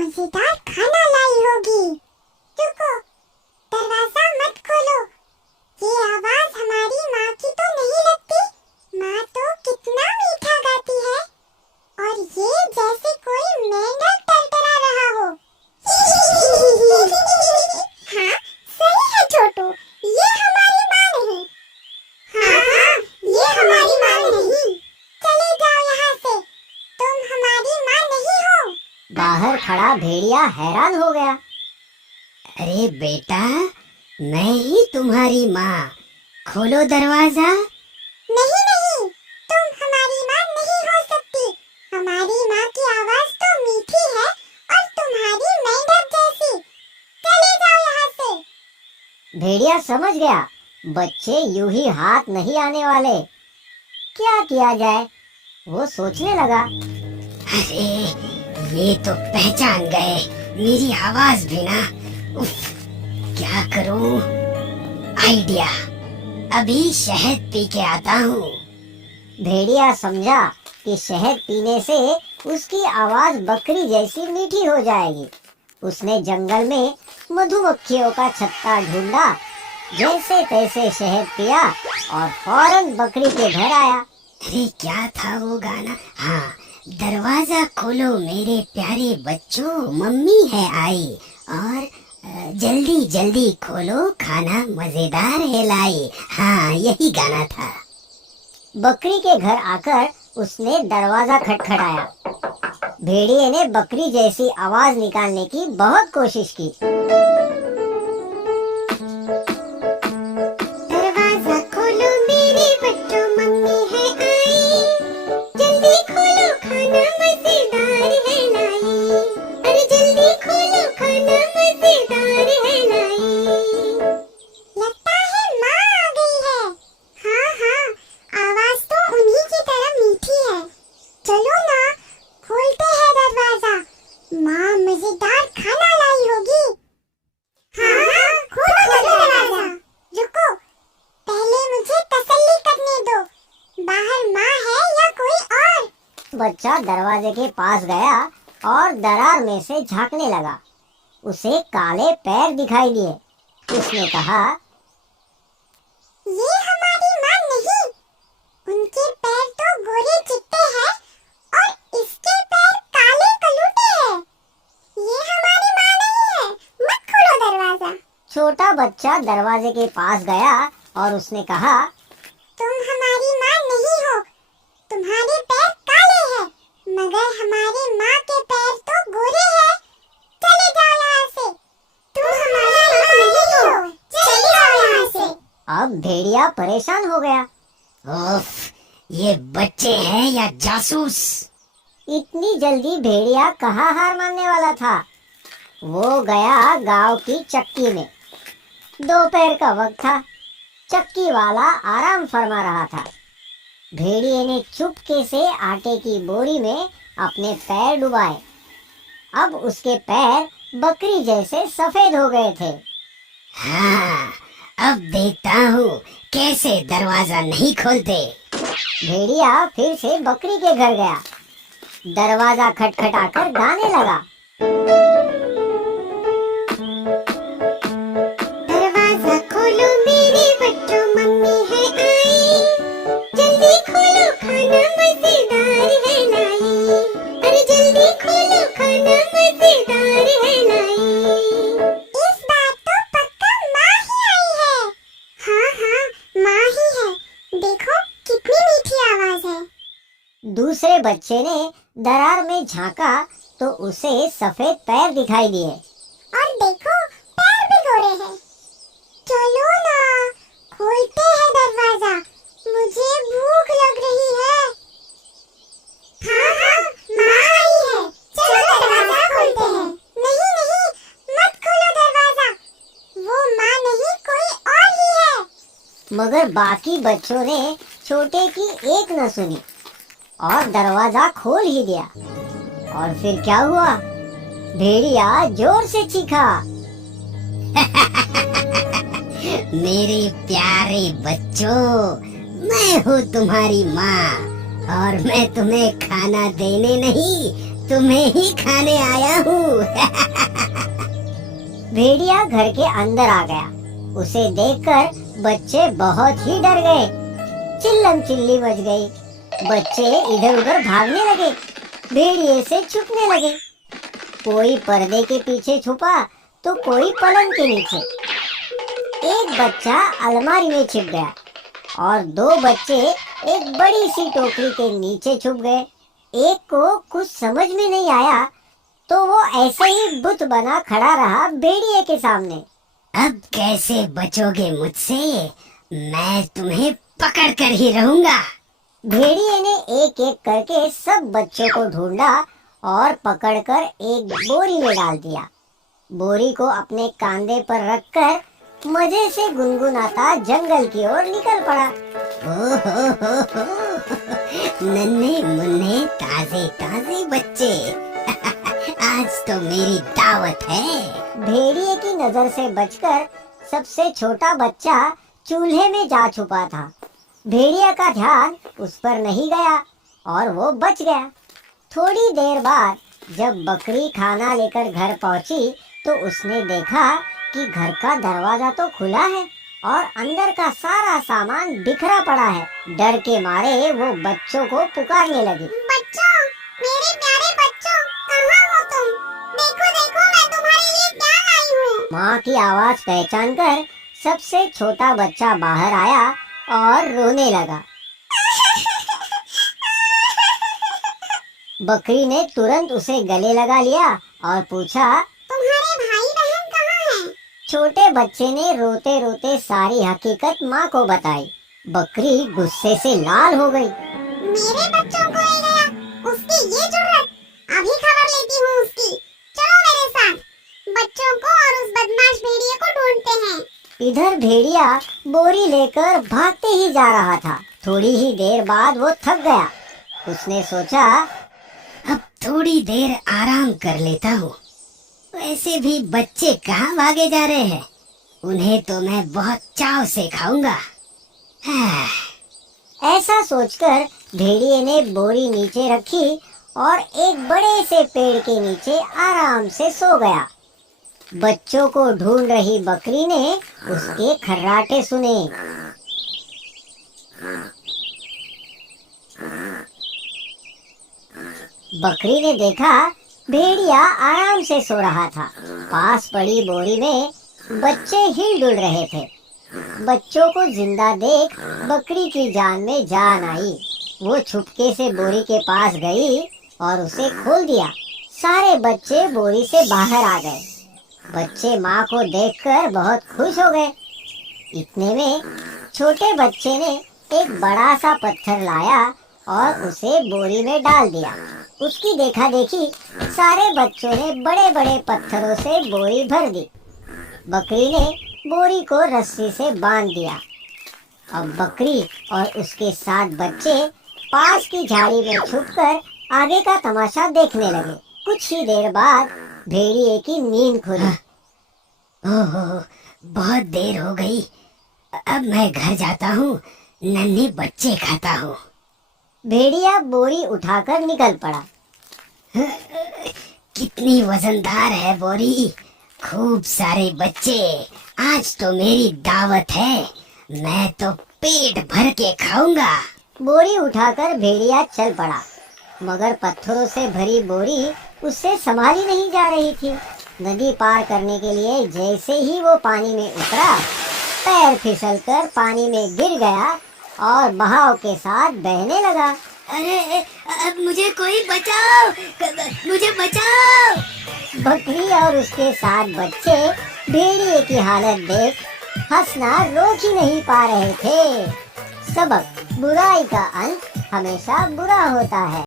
मजेदार खाना लाई होगी। रुको, दरवाजा मत खोलो। ये आवाज हमारी माँ की तो नहीं लगती। माँ तो कितना मीठा गाती है, और ये जैसे कोई मेंढक टरटरा रहा हो। हाँ, सही है छोटू, ये हमारी माँ नहीं। हाँ, ये हमारी माँ नहीं। चले जाओ यहाँ से, तुम हमारी माँ नहीं हो। बाहर खड़ा भेड़िया हैरान हो गया। अरे बेटा, मैं ही तुम्हारी माँ, खोलो दरवाजा। नहीं नहीं, तुम हमारी माँ नहीं हो सकती। हमारी माँ की आवाज तो मीठी है और तुम्हारी मेंढक जैसी। चले जाओ यहाँ से। भेड़िया समझ गया, बच्चे यूं ही हाथ नहीं आने वाले। क्या किया जाए, वो सोचने लगा। अरे ये तो पहचान गए मेरी आवाज भी ना। उफ, क्या करूं? आइडिया, अभी शहद पी के आता हूँ। भेड़िया समझा कि शहद पीने से उसकी आवाज बकरी जैसी मीठी हो जाएगी। उसने जंगल में मधुमक्खियों का छत्ता ढूंढा, जैसे तैसे शहद पिया और फौरन बकरी के घर आया। अरे क्या था वो गाना? हाँ, दरवाजा खोलो मेरे प्यारे बच्चों, मम्मी है आई, और जल्दी जल्दी खोलो खाना मजेदार है लाई। हाँ, यही गाना था। बकरी के घर आकर उसने दरवाजा खटखटाया। भेड़िए ने बकरी जैसी आवाज निकालने की बहुत कोशिश की। दरवाजा खोलो मेरे बच्चों, मम्मी है आई। जल्दी खोलो खाना मजेदार है लाई। अरे जल्दी खोलो खाना मजेदार है लाई। लगता है माँ आ गई है। हाँ हाँ, आवाज तो उन्हीं की तरह मीठी है। चलो ना, खोलते हैं दरवाजा। माँ मजेदार खाना लाई होगी। हाँ हाँ, खोलो दरवाजा। रुको, पहले मुझे तसल्ली करने दो। बाहर माँ है या कोई और? बच्चा दरवाजे के पास गया और दरार में से झांकने लगा। उसे काले पैर दिखाई दिए। उसने कहा, ये हमारी माँ नहीं। उनके पैर तो गोरे चिट्टे हैं और इसके पैर काले कलूटे हैं। ये हमारी माँ नहीं है। मत खोलो दरवाजा। छोटा बच्चा दरवाजे के पास गया और उसने कहा, तुम हमारी माँ नहीं हो। तुम्हारे पैर काले हैं, मगर हमारी माँ के पैर तो गोरे हैं। चले जाओ यहाँ से, तुम हमारी माँ नहीं हो। चले जाओ यहाँ से। अब भेड़िया परेशान हो गया। उफ, ये बच्चे हैं या जासूस? इतनी जल्दी भेड़िया कहाँ हार मानने वाला था। वो गया गांव की चक्की में। दोपहर का वक्त था। चक्की वाला आराम फरमा रहा था। भेड़िए ने चुपके से आटे की बोरी में अपने पैर डुबाए। अब उसके पैर बकरी जैसे सफेद हो गए थे। हाँ, अब देखता हूँ कैसे दरवाजा नहीं खोलते। भेड़िया फिर से बकरी के घर गया। दरवाजा खटखटाकर गाने लगा। दरवाजा खोलो मेरे बच्चों, मम्मी है आई। जल्दी खोलो खाना मजेदार है लाई। अरे जल्दी खोलो खाना मजेदार है लाई। इस बार तो पक्का माँ ही आई है। हाँ हाँ, माँ ही है। देखो कितनी मीठी आवाज है। दूसरे बच्चे ने दरार में झांका तो उसे सफेद पैर दिखाई दिए। और देखो, पैर भी गोरे हैं। चलो ना, खोलते हैं दरवाजा। मुझे भूख लग रही है। हाँ हाँ, माँ आई है। चलो दरवाजा खोलते हैं। नहीं नहीं, मत खोलो दरवाजा। वो माँ नहीं, कोई और ही है। मगर बाकी बच्चों ने छोटे की एक न सुनी और दरवाजा खोल ही दिया। और फिर क्या हुआ? भेड़िया जोर से चीखा। मेरे प्यारे बच्चों, मैं हूँ तुम्हारी माँ और मैं तुम्हें खाना देने नहीं, तुम्हें ही खाने आया हूँ। भेड़िया घर के अंदर आ गया। उसे देखकर बच्चे बहुत ही डर गए। चिल्लम चिल्ली मच गई। बच्चे इधर उधर भागने लगे, भेड़िए से छुपने लगे। कोई पर्दे के पीछे छुपा तो कोई पलंग के नीचे। एक बच्चा अलमारी में छिप गया और दो बच्चे एक बड़ी सी टोकरी के नीचे छुप गए। एक को कुछ समझ में नहीं आया तो वो ऐसे ही बुत बना खड़ा रहा भेड़िए के सामने। अब कैसे बचोगे मुझसे? मैं तुम्हें पकड़ कर ही रहूंगा। भेड़िए ने एक एक करके सब बच्चों को ढूंढा और पकड़कर एक बोरी में डाल दिया। बोरी को अपने कांधे पर रखकर मजे से गुनगुनाता जंगल की ओर निकल पड़ा। नन्हे मुन्ने ताजे ताजे बच्चे, आज तो मेरी दावत है। भेड़िए की नजर से बचकर सबसे छोटा बच्चा चूल्हे में जा छुपा था। भेड़िया का ध्यान उस पर नहीं गया और वो बच गया। थोड़ी देर बाद जब बकरी खाना लेकर घर पहुंची तो उसने देखा कि घर का दरवाजा तो खुला है और अंदर का सारा सामान बिखरा पड़ा है। डर के मारे वो बच्चों को पुकारने लगी। बच्चों, मेरे प्यारे बच्चों, कहाँ हो तुम? देखो देखो, मैं तुम्हारे लिए क्या लाई हूँ। माँ की आवाज पहचान कर सबसे छोटा बच्चा बाहर आया और रोने लगा। बकरी ने तुरंत उसे गले लगा लिया और पूछा, तुम्हारे भाई बहन कहाँ हैं? छोटे बच्चे ने रोते रोते सारी हकीकत माँ को बताई। बकरी गुस्से से लाल हो गई। मेरे बच्चों को ले गया, उसकी ये जुर्रत, अभी खबर लेती हूँ उसकी। चलो मेरे साथ, बच्चों को और उस बदमाश भेड़िए को ढूंढते हैं। इधर भेड़िया बोरी लेकर भागते ही जा रहा था। थोड़ी ही देर बाद वो थक गया। उसने सोचा, अब थोड़ी देर आराम कर लेता हूँ। वैसे भी बच्चे कहाँ भागे जा रहे हैं, उन्हें तो मैं बहुत चाव से खाऊंगा। ऐसा सोचकर भेड़िए ने बोरी नीचे रखी और एक बड़े से पेड़ के नीचे आराम से सो गया। बच्चों को ढूंढ रही बकरी ने उसके खर्राटे सुने। बकरी ने देखा भेड़िया आराम से सो रहा था। पास पड़ी बोरी में बच्चे हिल-डुल रहे थे। बच्चों को जिंदा देख बकरी की जान में जान आई। वो छुपके से बोरी के पास गई और उसे खोल दिया। सारे बच्चे बोरी से बाहर आ गए। बच्चे माँ को देखकर बहुत खुश हो गए। इतने में छोटे बच्चे ने एक बड़ा सा पत्थर लाया और उसे बोरी में डाल दिया। उसकी देखा देखी सारे बच्चों ने बड़े बड़े पत्थरों से बोरी भर दी। बकरी ने बोरी को रस्सी से बांध दिया। अब बकरी और उसके 7 बच्चे पास की झाड़ी में छुपकर आगे का तमाशा देखने लगे। कुछ ही देर बाद भेड़िए की नींद खुली। ओह, बहुत देर हो गई। अब मैं घर जाता हूँ, नन्हे बच्चे खाता हूँ। भेड़िया बोरी उठाकर निकल पड़ा। कितनी वजनदार है बोरी, खूब सारे बच्चे, आज तो मेरी दावत है, मैं तो पेट भर के खाऊंगा। बोरी उठाकर भेड़िया चल पड़ा, मगर पत्थरों से भरी बोरी उससे संभाली नहीं जा रही थी। नदी पार करने के लिए जैसे ही वो पानी में उतरा, पैर फिसलकर पानी में गिर गया और बहाव के साथ बहने लगा। अरे, अब मुझे कोई बचाओ, मुझे बचाओ। बकरी और उसके 7 बच्चे भेड़िए की हालत देख हंसना रोक ही नहीं पा रहे थे। सबक, बुराई का अंत हमेशा बुरा होता है।